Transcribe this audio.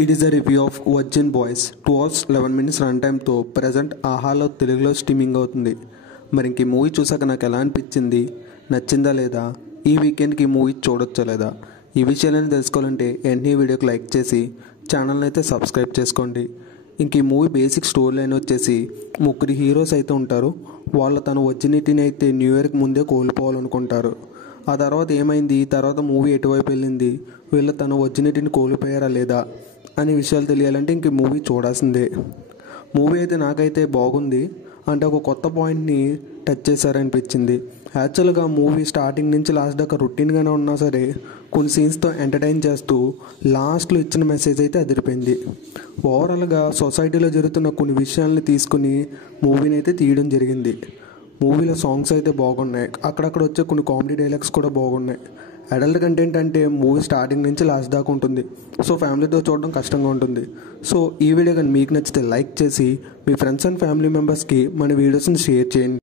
It is a review of Virgin Boys 2 hours 11 minutes run టైమ్తో present ఆహాలో తెలుగులో streaming అవుతుంది. మరి ఇంక ఈ మూవీ చూసాక నాకు ఎలా అనిపించింది, నచ్చిందా లేదా, ఈ వీకెండ్కి ఈ మూవీ చూడొచ్చా లేదా, ఈ విషయాలను తెలుసుకోవాలంటే వెంటనే వీడియోకి లైక్ చేసి ఛానల్ని అయితే సబ్స్క్రైబ్ చేసుకోండి. ఇంక ఈ మూవీ బేసిక్ స్టోరీ లైన్ వచ్చేసి ముగ్గురు హీరోస్ అయితే ఉంటారు. వాళ్ళు తన ఒరిజినిటీని అయితే న్యూ ఇయర్కి ముందే కోల్పోవాలనుకుంటారు. ఆ తర్వాత ఏమైంది, తర్వాత మూవీ ఎటువైపు వెళ్ళింది, వీళ్ళు తన ఒరిజినిటీని కోల్పోయారా లేదా అనే విషయాలు తెలియాలంటే ఇంక మూవీ చూడాల్సిందే. మూవీ అయితే నాకైతే బాగుంది, అంటే ఒక కొత్త పాయింట్ని టచ్ చేశారనిపించింది. యాక్చువల్గా మూవీ స్టార్టింగ్ నుంచి లాస్ట్ దాకా రొటీన్గానే ఉన్నా సరే కొన్ని సీన్స్తో ఎంటర్టైన్ చేస్తూ లాస్ట్లో ఇచ్చిన మెసేజ్ అయితే అదిరిపోయింది. ఓవరాల్గా సొసైటీలో జరుగుతున్న కొన్ని విషయాల్ని తీసుకుని మూవీని అయితే తీయడం జరిగింది. మూవీలో సాంగ్స్ అయితే బాగున్నాయి, అక్కడక్కడ వచ్చే కొన్ని కామెడీ డైలాగ్స్ కూడా బాగున్నాయి. అడల్ట్ కంటెంట్ అంటే మూవీ స్టార్టింగ్ నుంచి లాస్ట్ దాకా ఉంటుంది, సో ఫ్యామిలీతో చూడడం కష్టంగా ఉంటుంది. సో ఈ వీడియో కానీ మీకు నచ్చితే లైక్ చేసి మీ ఫ్రెండ్స్ అండ్ ఫ్యామిలీ మెంబర్స్కి మన వీడియోస్ని షేర్ చేయండి.